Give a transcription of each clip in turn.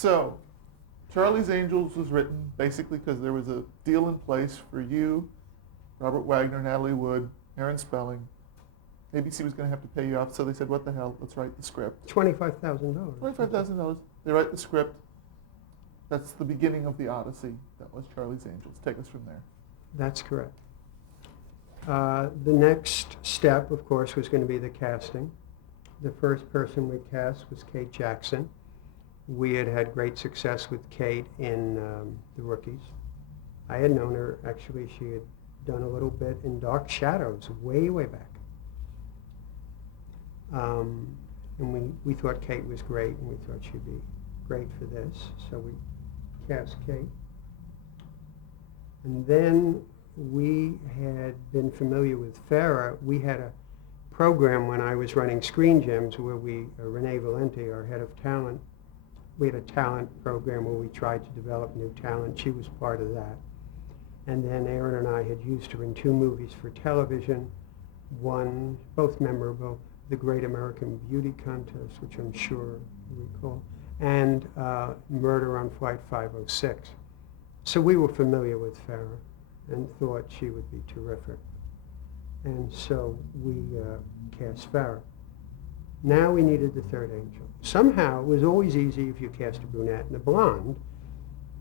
So, Charlie's Angels was written basically because there was a deal in place for you, Robert Wagner, Natalie Wood, Aaron Spelling. ABC was going to have to pay you off, so they said, what the hell, let's write the script. $25,000. $25,000. They write the script. That's the beginning of the Odyssey. That was Charlie's Angels. Take us from there. That's correct. The next step, of course, was going to be the casting. The first person we cast was Kate Jackson. We had had great success with Kate in The Rookies. I had known her, actually, she had done a little bit in Dark Shadows, way, way back. And we thought Kate was great, and we thought she'd be great for this, so we cast Kate. And then we had been familiar with Farrah. We had a program when I was running Screen Gems where Renee Valenti, our head of talent, we had a talent program where we tried to develop new talent. She was part of that. And then Aaron and I had used her in 2 movies for television. One, both memorable, The Great American Beauty Contest, which I'm sure you recall, and Murder on Flight 506. So we were familiar with Farrah and thought she would be terrific. And so we cast Farrah. Now we needed the third angel. Somehow, it was always easy if you cast a brunette and a blonde.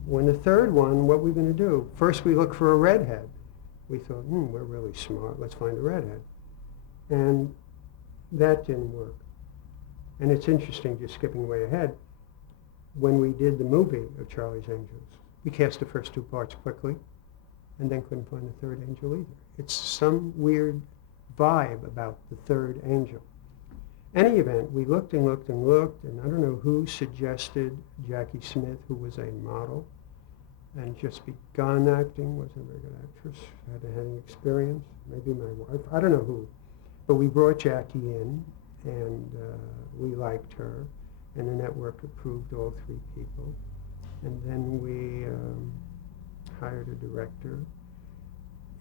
When the third one, what were we going to do? First we looked for a redhead. We thought, we're really smart, let's find a redhead. And that didn't work. And it's interesting, just skipping way ahead, when we did the movie of Charlie's Angels, we cast the first 2 parts quickly and then couldn't find the third angel either. It's some weird vibe about the third angel. Any event, we looked and looked and looked, and I don't know who suggested Jackie Smith, who was a model and just begun acting, wasn't a very good actress, hadn't had any experience, maybe my wife, I don't know who. But we brought Jackie in, and we liked her, and the network approved all 3 people. And then we hired a director,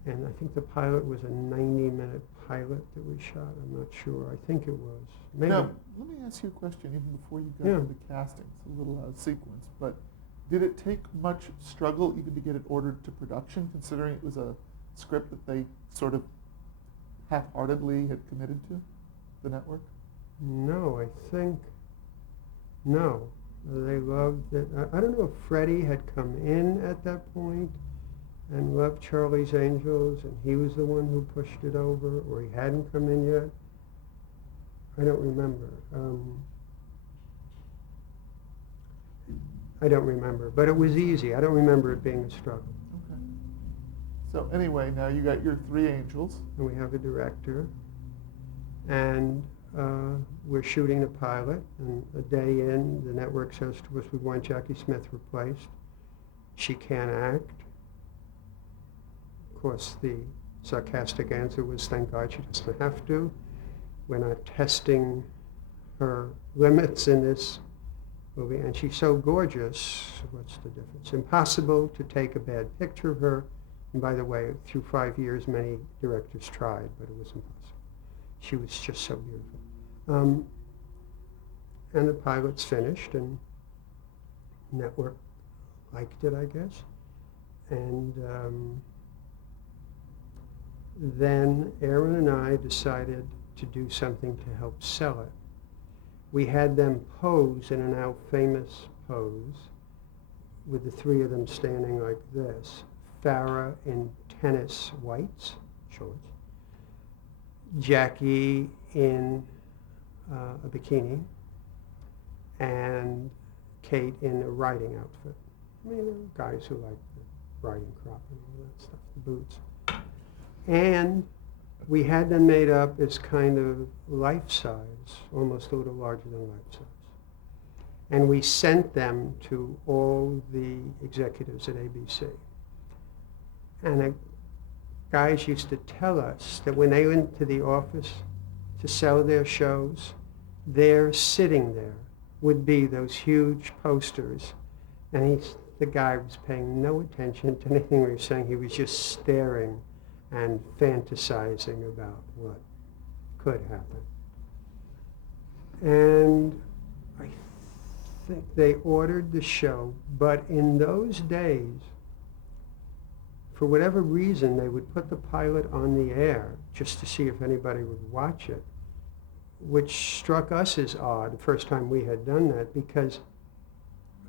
and I think the pilot was a 90-minute pilot that we shot. I'm not sure. I think it was. Maybe. Now, let me ask you a question even before you go into the casting. It's a little out of sequence, but did it take much struggle even to get it ordered to production, considering it was a script that they sort of half-heartedly had committed to, the network? No, I think, no. They loved it. I don't know if Freddie had come in at that point and loved Charlie's Angels, and he was the one who pushed it over, or he hadn't come in yet. I don't remember. I don't remember, but it was easy. I don't remember it being a struggle. Okay. So anyway, now you got your 3 angels. And we have a director, and we're shooting a pilot, and a day in, the network says to us, we want Jackie Smith replaced. She can't act. Of course, the sarcastic answer was, thank God she doesn't have to. We're not testing her limits in this movie, and she's so gorgeous. What's the difference? Impossible to take a bad picture of her. And by the way, through 5 years, many directors tried, but it was impossible. She was just so beautiful. And the pilot's finished, and network liked it, I guess. And then Aaron and I decided to do something to help sell it. We had them pose in a now famous pose with the 3 of them standing like this. Farrah in tennis whites, shorts. Jackie in a bikini. And Kate in a riding outfit. I mean, there are guys who like the riding crop and all that stuff, the boots. And we had them made up as kind of life-size, almost a little larger than life-size. And we sent them to all the executives at ABC. And guys used to tell us that when they went to the office to sell their shows, there, sitting there, would be those huge posters. And the guy was paying no attention to anything we were saying. He was just staring and fantasizing about what could happen. And I think they ordered the show, but in those days, for whatever reason, they would put the pilot on the air just to see if anybody would watch it, which struck us as odd the first time we had done that, because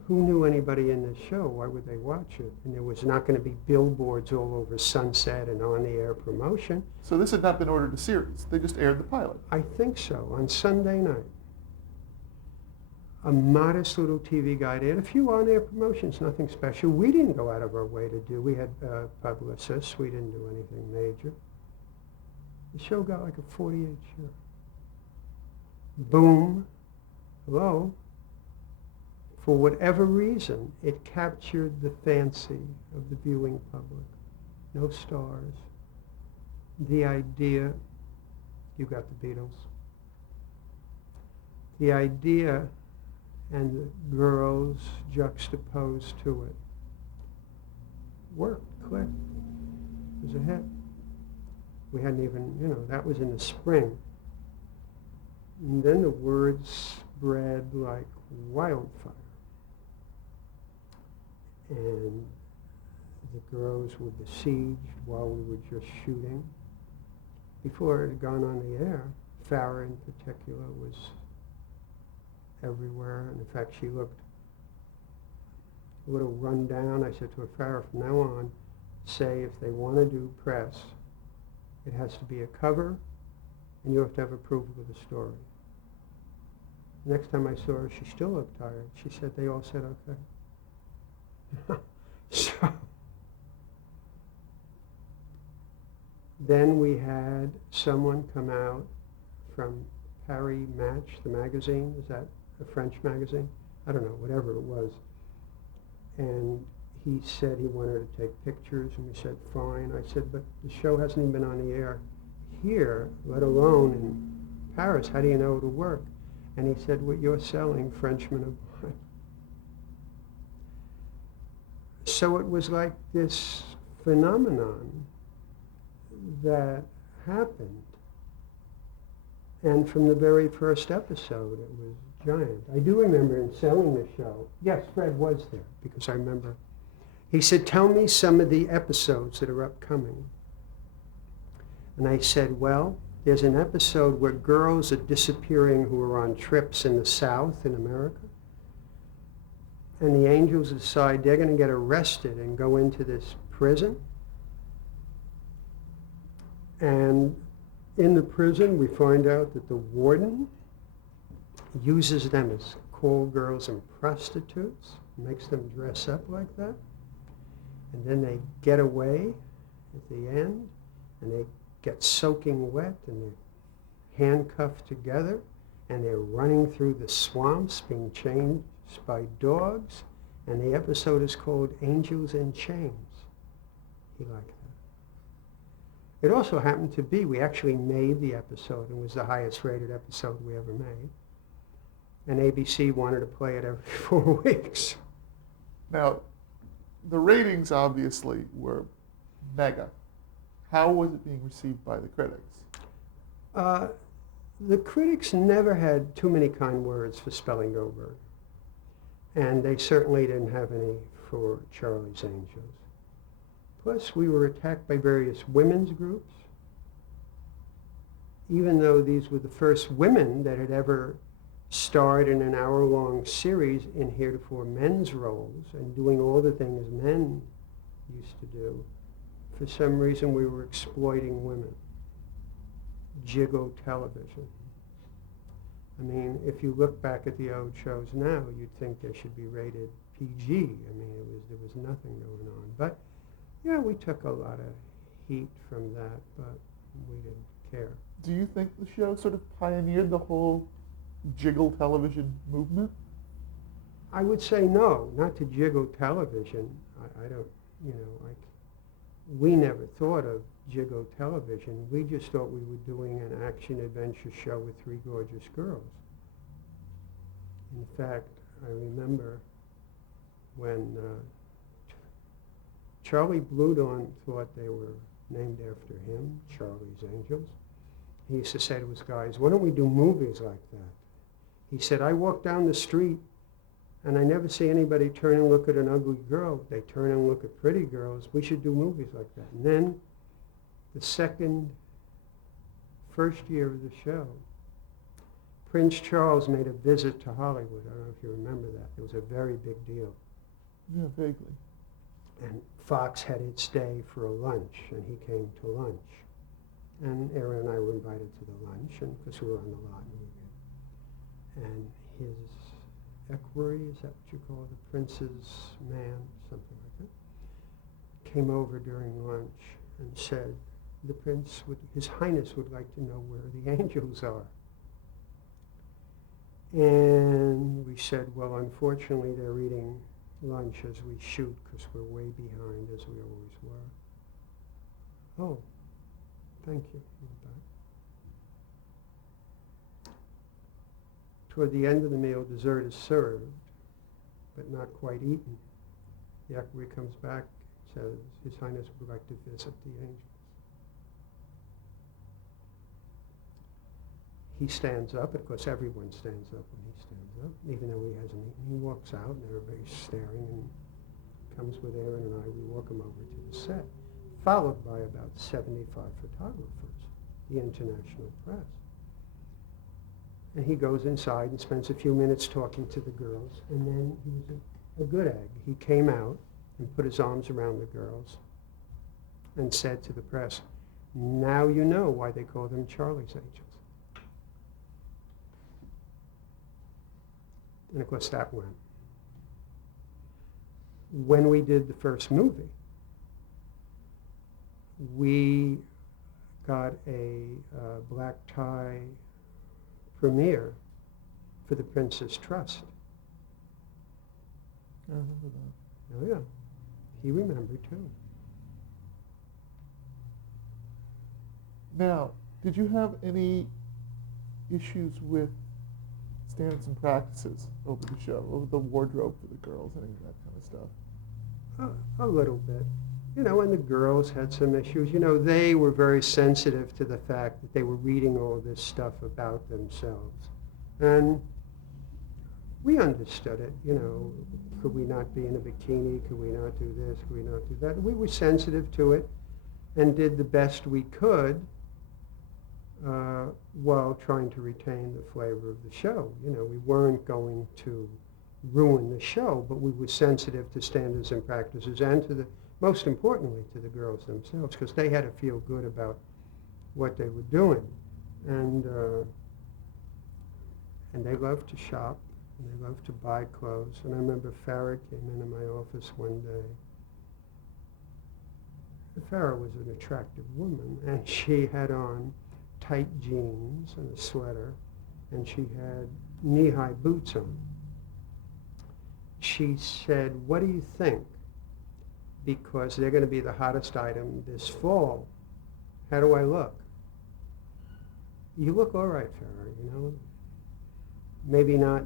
who knew anybody in this show? Why would they watch it? And there was not going to be billboards all over Sunset and on-the-air promotion. So this had not been ordered a series. They just aired the pilot. I think so, on Sunday night. A modest little TV guide. They had a few on-air promotions, nothing special. We didn't go out of our way to do. We had publicists. We didn't do anything major. The show got like a 48 share. Boom. Hello. For whatever reason, it captured the fancy of the viewing public. No stars. The idea, you got the Beatles. The idea and the girls juxtaposed to it worked, clicked. It was a hit. We hadn't even, that was in the spring. And then the word spread like wildfire. And the girls were besieged while we were just shooting. Before it had gone on the air, Farrah in particular was everywhere. And in fact, she looked a little run down. I said to her, Farrah, from now on, say if they want to do press, it has to be a cover, and you have to have approval of the story. Next time I saw her, she still looked tired. She said they all said okay. So then we had someone come out from Paris Match, the magazine. Is that a French magazine? I don't know, whatever it was. And he said he wanted to take pictures, and we said, fine. I said, but the show hasn't even been on the air here, let alone in Paris. How do you know it'll work? And he said, what you're selling, Frenchmen are buying. So it was like this phenomenon that happened. And from the very first episode, it was giant. I do remember him selling the show. Yes, Fred was there, because I remember. He said, tell me some of the episodes that are upcoming. And I said, well, there's an episode where girls are disappearing who are on trips in the South in America. And the angels decide they're going to get arrested and go into this prison. And in the prison, we find out that the warden uses them as call girls and prostitutes, makes them dress up like that. And then they get away at the end, and they get soaking wet, and they're handcuffed together, and they're running through the swamps, being chased by dogs, and the episode is called Angels in Chains. He liked that. It also happened to be, we actually made the episode, and it was the highest rated episode we ever made. And ABC wanted to play it every 4 weeks. Now, the ratings obviously were mega. How was it being received by the critics? The critics never had too many kind words for Spelling Goldberg. And they certainly didn't have any for Charlie's Angels. Plus, we were attacked by various women's groups. Even though these were the first women that had ever starred in an hour-long series in heretofore men's roles and doing all the things men used to do, for some reason we were exploiting women. Jiggle television. I mean, if you look back at the old shows now, you'd think they should be rated PG. I mean, there was nothing going on. But, yeah, we took a lot of heat from that, but we didn't care. Do you think the show sort of pioneered the whole jiggle television movement? I would say no, not to jiggle television. I don't, we never thought of jiggle television. We just thought we were doing an action-adventure show with 3 gorgeous girls. In fact, I remember when Charlie Bluedorn thought they were named after him, Charlie's Angels. He used to say to his guys, why don't we do movies like that? He said, I walk down the street And I never see anybody turn and look at an ugly girl. They turn and look at pretty girls. We should do movies like that. And then the first year of the show, Prince Charles made a visit to Hollywood. I don't know if you remember that. It was a very big deal. Yeah, vaguely. And Fox had its day for a lunch, and he came to lunch. And Aaron and I were invited to the lunch, and because we were on the lot. And his equerry, is that what you call it, the prince's man, something like that, came over during lunch and said, His Highness would like to know where the angels are. And we said, well, unfortunately, they're eating lunch as we shoot because we're way behind, as we always were. Oh, thank you. Toward the end of the meal, dessert is served, but not quite eaten. The equerry comes back, says, His Highness would like to visit the angels. He stands up. Of course, everyone stands up when he stands up, even though he hasn't eaten. He walks out, and everybody's staring, and comes with Aaron and I. We walk him over to the set, followed by about 75 photographers, the international press. And he goes inside and spends a few minutes talking to the girls, and then he was a good egg. He came out and put his arms around the girls and said to the press, now you know why they call them Charlie's Angels. And of course that went. When we did the first movie, we got a black tie premiere for the Prince's Trust. I remember that. Oh yeah, he remembered too. Now, did you have any issues with standards and practices over the show, over the wardrobe for the girls, any of that kind of stuff? A little bit. You know, and the girls had some issues. You know, they were very sensitive to the fact that they were reading all this stuff about themselves. And we understood it, you know. Could we not be in a bikini? Could we not do this? Could we not do that? We were sensitive to it and did the best we could while trying to retain the flavor of the show. You know, we weren't going to ruin the show, but we were sensitive to standards and practices and to the, most importantly, to the girls themselves, because they had to feel good about what they were doing. And they loved to shop, and they loved to buy clothes. And I remember Farrah came into my office one day. Farrah was an attractive woman, and she had on tight jeans and a sweater, and she had knee-high boots on. She said, what do you think? Because they're going to be the hottest item this fall. How do I look? You look all right, Farrah, you know. Maybe not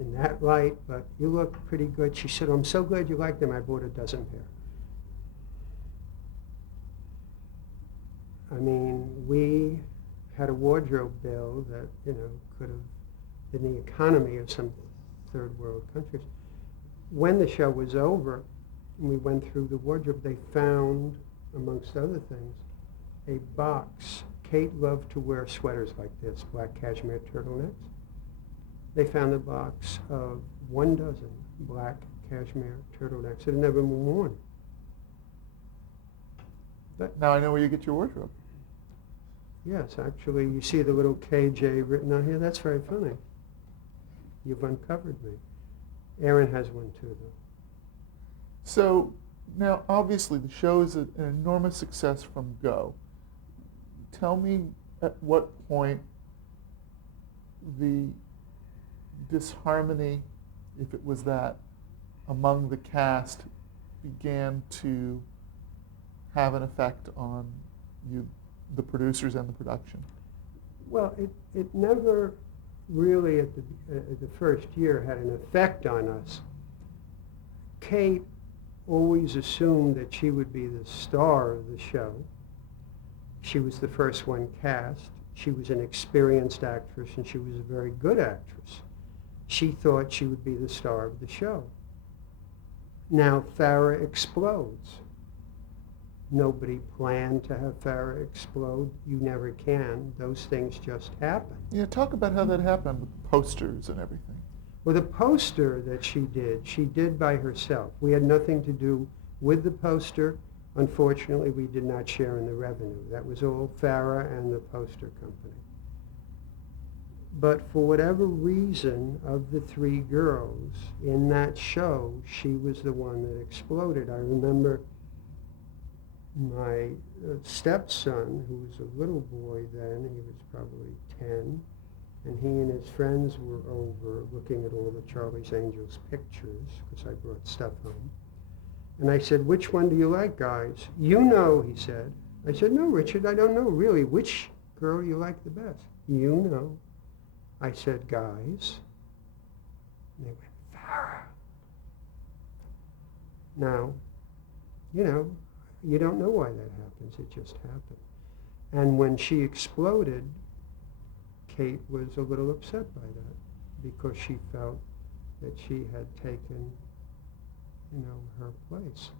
in that light, but you look pretty good. She said, I'm so glad you like them, I bought a dozen pair. I mean, we had a wardrobe bill that, you know, could have been the economy of some third world countries. When the show was over and we went through the wardrobe, they found, amongst other things, a box. Kate loved to wear sweaters like this, black cashmere turtlenecks. They found a box of 12 black cashmere turtlenecks that had never been worn. But now I know where you get your wardrobe. Yes, actually, you see the little KJ written on here. That's very funny. You've uncovered me. Aaron has one too, though. So now, obviously, the show is an enormous success from go. Tell me at what point the disharmony, if it was that, among the cast began to have an effect on you, the producers and the production. Well, it never really at the first year had an effect on us. Kate always assumed that she would be the star of the show. She was the first one cast. She was an experienced actress, and she was a very good actress. She thought she would be the star of the show. Now Farrah explodes. Nobody planned to have Farrah explode. You never can. Those things just happen. Yeah, talk about how that happened with posters and everything. Well, the poster that she did by herself. We had nothing to do with the poster. Unfortunately, we did not share in the revenue. That was all Farrah and the poster company. But for whatever reason, of the three girls in that show, she was the one that exploded. I remember my stepson, who was a little boy then, he was probably 10, and he and his friends were over looking at all the Charlie's Angels pictures, because I brought stuff home. And I said, which one do you like, guys? You know, he said. I said, no, Richard, I don't know really. Which girl you like the best? You know. I said, guys. And they went, Farrah. Now, you know, you don't know why that happens. It just happened. And when she exploded, Kate was a little upset by that because she felt that she had taken, you know, her place.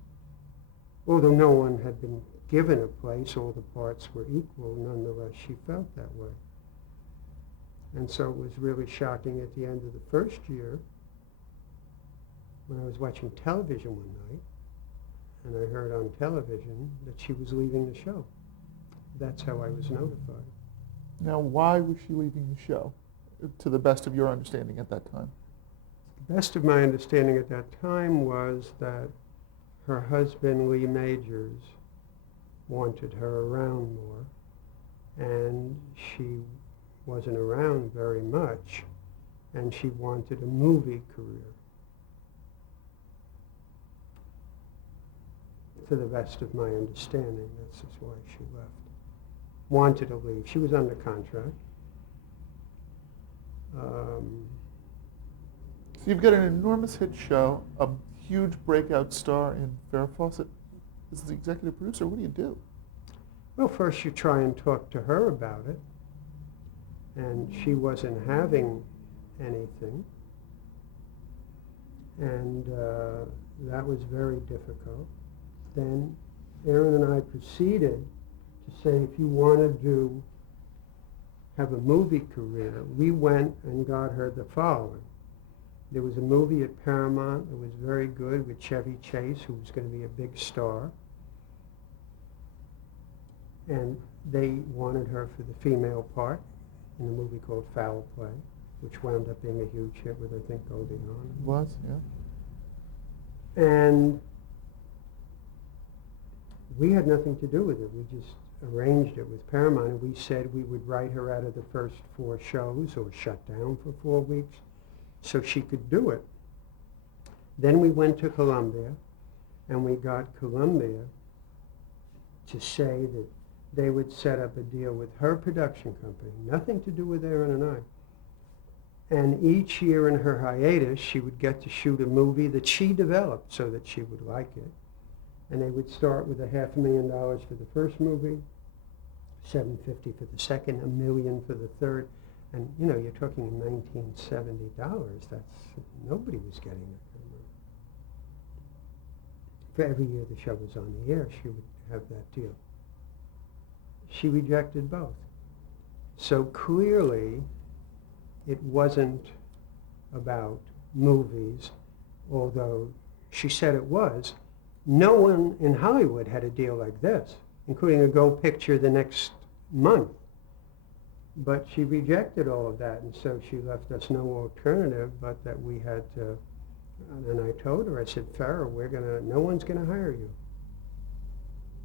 Although no one had been given a place, all the parts were equal, nonetheless she felt that way. And so it was really shocking at the end of the first year when I was watching television one night and I heard on television that she was leaving the show. That's how I was notified. Now, why was she leaving the show, to the best of your understanding at that time? The best of my understanding at that time was that her husband, Lee Majors, wanted her around more, and she wasn't around very much, and she wanted a movie career. To the best of my understanding, that's just why she left. Wanted to leave. She was under contract. So you've got an enormous hit show, a huge breakout star in Farrah Fawcett as the executive producer. What do you do? Well, first you try and talk to her about it, and she wasn't having anything, and that was very difficult. Then Aaron and I proceeded to say, if you wanted to have a movie career, we went and got her the following. There was a movie at Paramount that was very good with Chevy Chase, who was going to be a big star. And they wanted her for the female part in a movie called Foul Play, which wound up being a huge hit with, I think, Goldie Hawn. It was, yeah. And we had nothing to do with it. We just arranged it with Paramount, and we said we would write her out of the first 4 shows or shut down for 4 weeks so she could do it. Then we went to Columbia, and we got Columbia to say that they would set up a deal with her production company, nothing to do with Aaron and I. And each year in her hiatus, she would get to shoot a movie that she developed so that she would like it. And they would start with $500,000 for the first movie, $750,000 for the second, $1 million for the third. And, you know, you're talking $1970. That's, nobody was getting that kind of money. For every year the show was on the air, she would have that deal. She rejected both. So clearly, it wasn't about movies, although she said it was. No one in Hollywood had a deal like this, including a Go picture the next month. But she rejected all of that, and so she left us no alternative but that we had to, and I told her, I said, Farrah, no one's gonna hire you.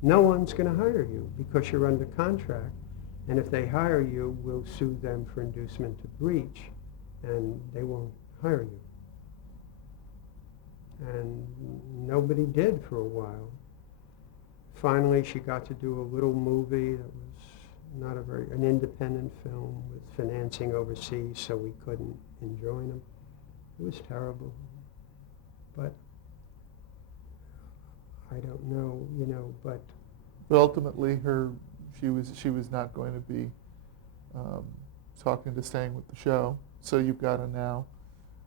No one's gonna hire you because you're under contract, and if they hire you, we'll sue them for inducement to breach, and they won't hire you. And nobody did for a while. Finally, she got to do a little movie that was not an independent film with financing overseas, so we couldn't enjoy them. It was terrible. But I don't know, you know, but ultimately, she was not going to be talking to staying with the show. So you've got to now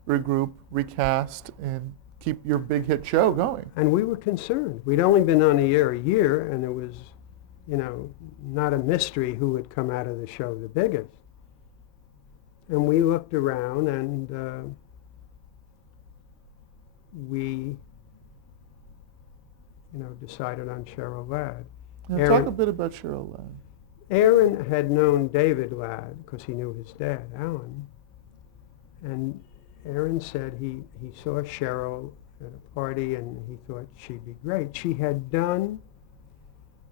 regroup, recast, and keep your big hit show going. And we were concerned. We'd only been on the air a year, and it was, not a mystery who would come out of the show the biggest. And we looked around, and we, decided on Cheryl Ladd. Now, talk a bit about Cheryl Ladd. Aaron had known David Ladd because he knew his dad, Alan. And Aaron said he saw Cheryl at a party and he thought she'd be great. She had done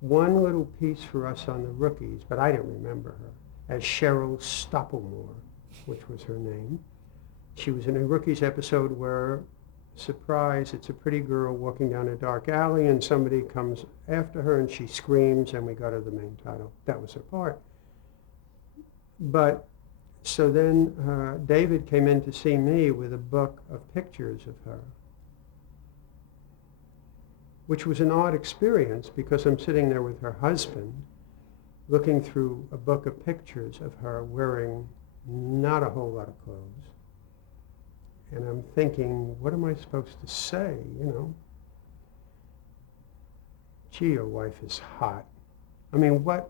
one little piece for us on the Rookies, but I didn't remember her, as Cheryl Stoppelmore, which was her name. She was in a Rookies episode where, surprise, it's a pretty girl walking down a dark alley and somebody comes after her and she screams and we got her the main title. That was her part. But so then David came in to see me with a book of pictures of her, which was an odd experience because I'm sitting there with her husband looking through a book of pictures of her wearing not a whole lot of clothes. And I'm thinking, what am I supposed to say, Gee, your wife is hot. I mean, what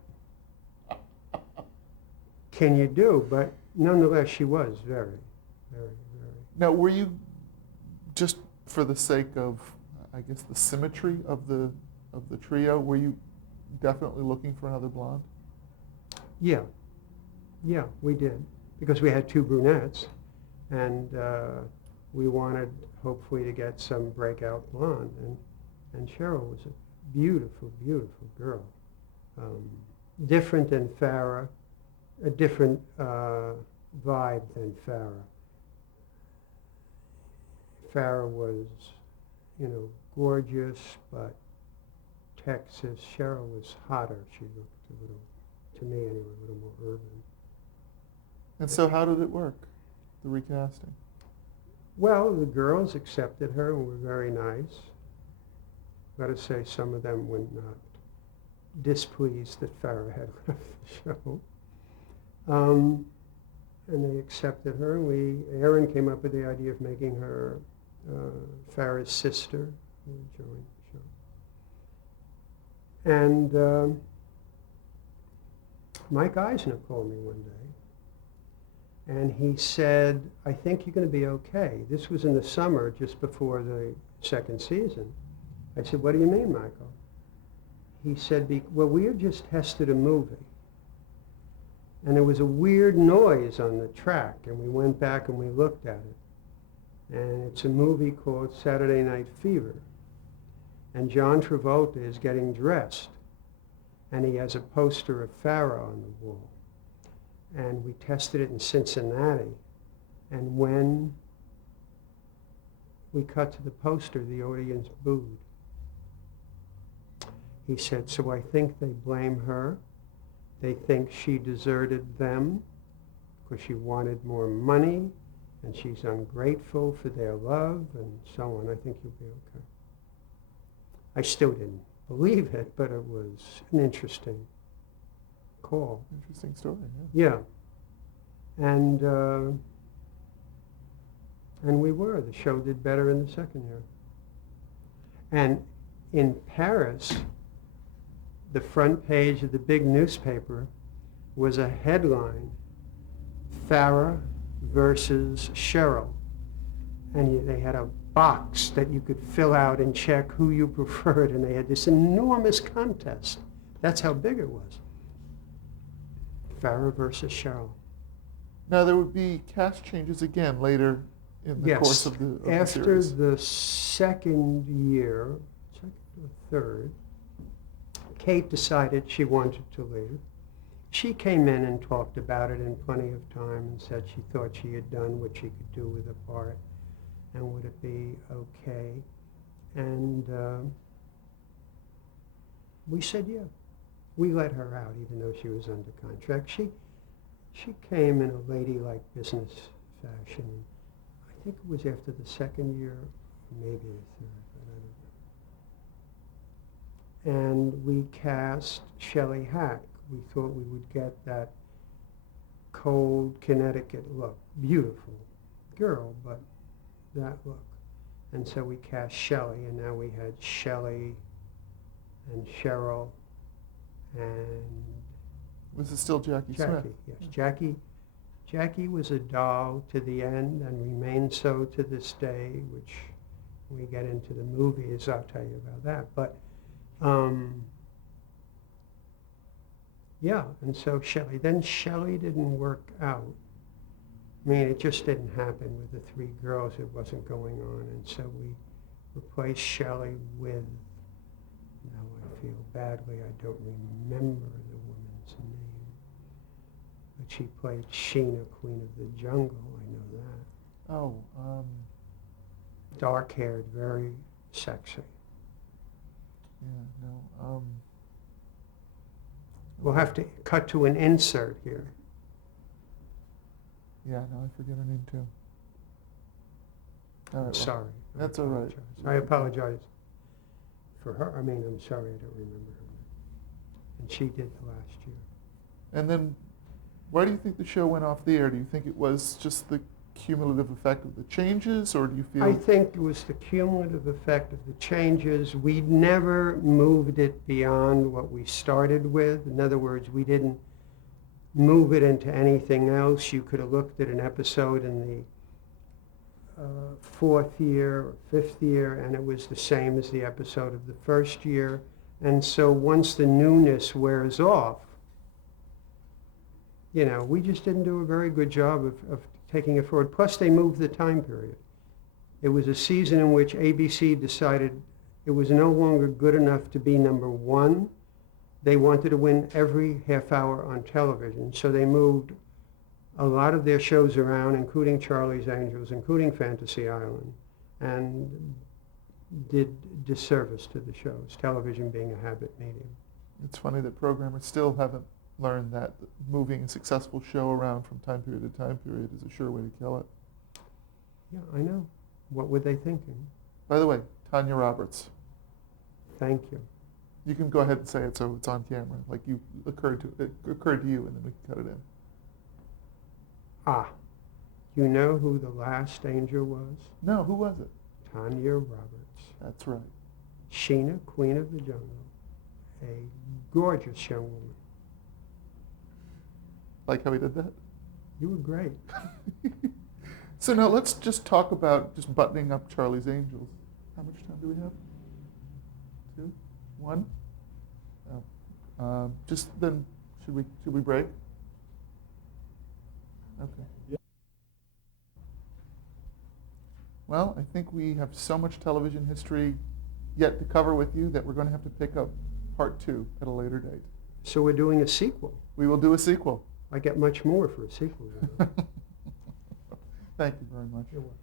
can you do? But nonetheless, she was very, very, very. Now, were you, just for the sake of, I guess, the symmetry of the trio, were you definitely looking for another blonde? Yeah, we did, because we had two brunettes. And we wanted, hopefully, to get some breakout blonde. And Cheryl was a beautiful, beautiful girl. Different than Farrah, a different vibe than Farrah. Farrah was, gorgeous, but Texas. Cheryl was hotter. She looked a little, to me anyway, a little more urban. And so how did it work? The recasting? Well, the girls accepted her and were very nice. Got to say, some of them were not displeased that Farrah had left the show. And they accepted her, and Aaron came up with the idea of making her Farrah's sister, who joined the show. And Mike Eisner called me one day. And he said, I think you're going to be okay. This was in the summer, just before the second season. I said, what do you mean, Michael? He said, well, we had just tested a movie. And there was a weird noise on the track. And we went back and we looked at it. And it's a movie called Saturday Night Fever. And John Travolta is getting dressed. And he has a poster of Farrah on the wall. And we tested it in Cincinnati. And when we cut to the poster, the audience booed. He said, so I think they blame her. They think she deserted them because she wanted more money, and she's ungrateful for their love, and so on. I think you'll be okay. I still didn't believe it, but it was an interesting call. Interesting story, yeah. And we were. The show did better in the second year. And in Paris, the front page of the big newspaper was a headline, Farrah versus Cheryl. And they had a box that you could fill out and check who you preferred, and they had this enormous contest. That's how big it was. Farrah versus Cheryl. Now, there would be cast changes again later in the course of the After series. the second year, second or third, Kate decided she wanted to leave. She came in and talked about it in plenty of time and said she thought she had done what she could do with the part, and would it be okay? And we said yeah. We let her out even though she was under contract. She came in a ladylike business fashion. I think it was after the second year, maybe the third, but I don't know. And we cast Shelley Hack. We thought we would get that cold Connecticut look. Beautiful girl, but that look. And so we cast Shelley, and now we had Shelley and Cheryl and Was it still Jackie Smith? Jackie. Yes, Jackie was a doll to the end and remains so to this day, which when we get into the movies, I'll tell you about that. But yeah, and so Shelley. Then Shelley didn't work out. I mean, it just didn't happen with the three girls. It wasn't going on. And so we replaced Shelley with, now I feel badly, I don't remember the woman's name. But she played Sheena, Queen of the Jungle, I know that. Oh, Dark-haired, very sexy. yeah, no, We'll have to cut to an insert here. yeah, no, I forget her name too. All right, I'm well, sorry. that's all right. I apologize for her. I mean, I'm sorry I don't remember her. And she did the last year. And then, why do you think the show went off the air? Do you think it was just the cumulative effect of the changes, or do you feel... I think it was the cumulative effect of the changes. We never moved it beyond what we started with. In other words, we didn't move it into anything else. You could have looked at an episode in the fourth year or fifth year, and it was the same as the episode of the first year. And so once the newness wears off, you know, we just didn't do a very good job of taking it forward. Plus, they moved the time period. It was a season in which ABC decided it was no longer good enough to be number one. They wanted to win every half hour on television, so they moved a lot of their shows around, including Charlie's Angels, including Fantasy Island, and did disservice to the shows, television being a habit medium. It's funny that programmers still haven't learned that moving a successful show around from time period to time period is a sure way to kill it. Yeah, I know. What were they thinking? By the way, Tanya Roberts. Thank you. You can go ahead and say it so it's on camera, like it occurred to you, and then we can cut it in. Ah, you know who the last angel was? No, who was it? Tanya Roberts. That's right. Sheena, Queen of the Jungle. A gorgeous young woman. Like how he did that? You were great. So now let's just talk about just buttoning up Charlie's Angels. How much time do we have? 2? 1? Oh. Just then, should we break? Okay. Yeah. Well, I think we have so much television history yet to cover with you that we're going to have to pick up part 2 at a later date. So we're doing a sequel. We will do a sequel. I get much more for a sequel. Thank you very much. You're welcome.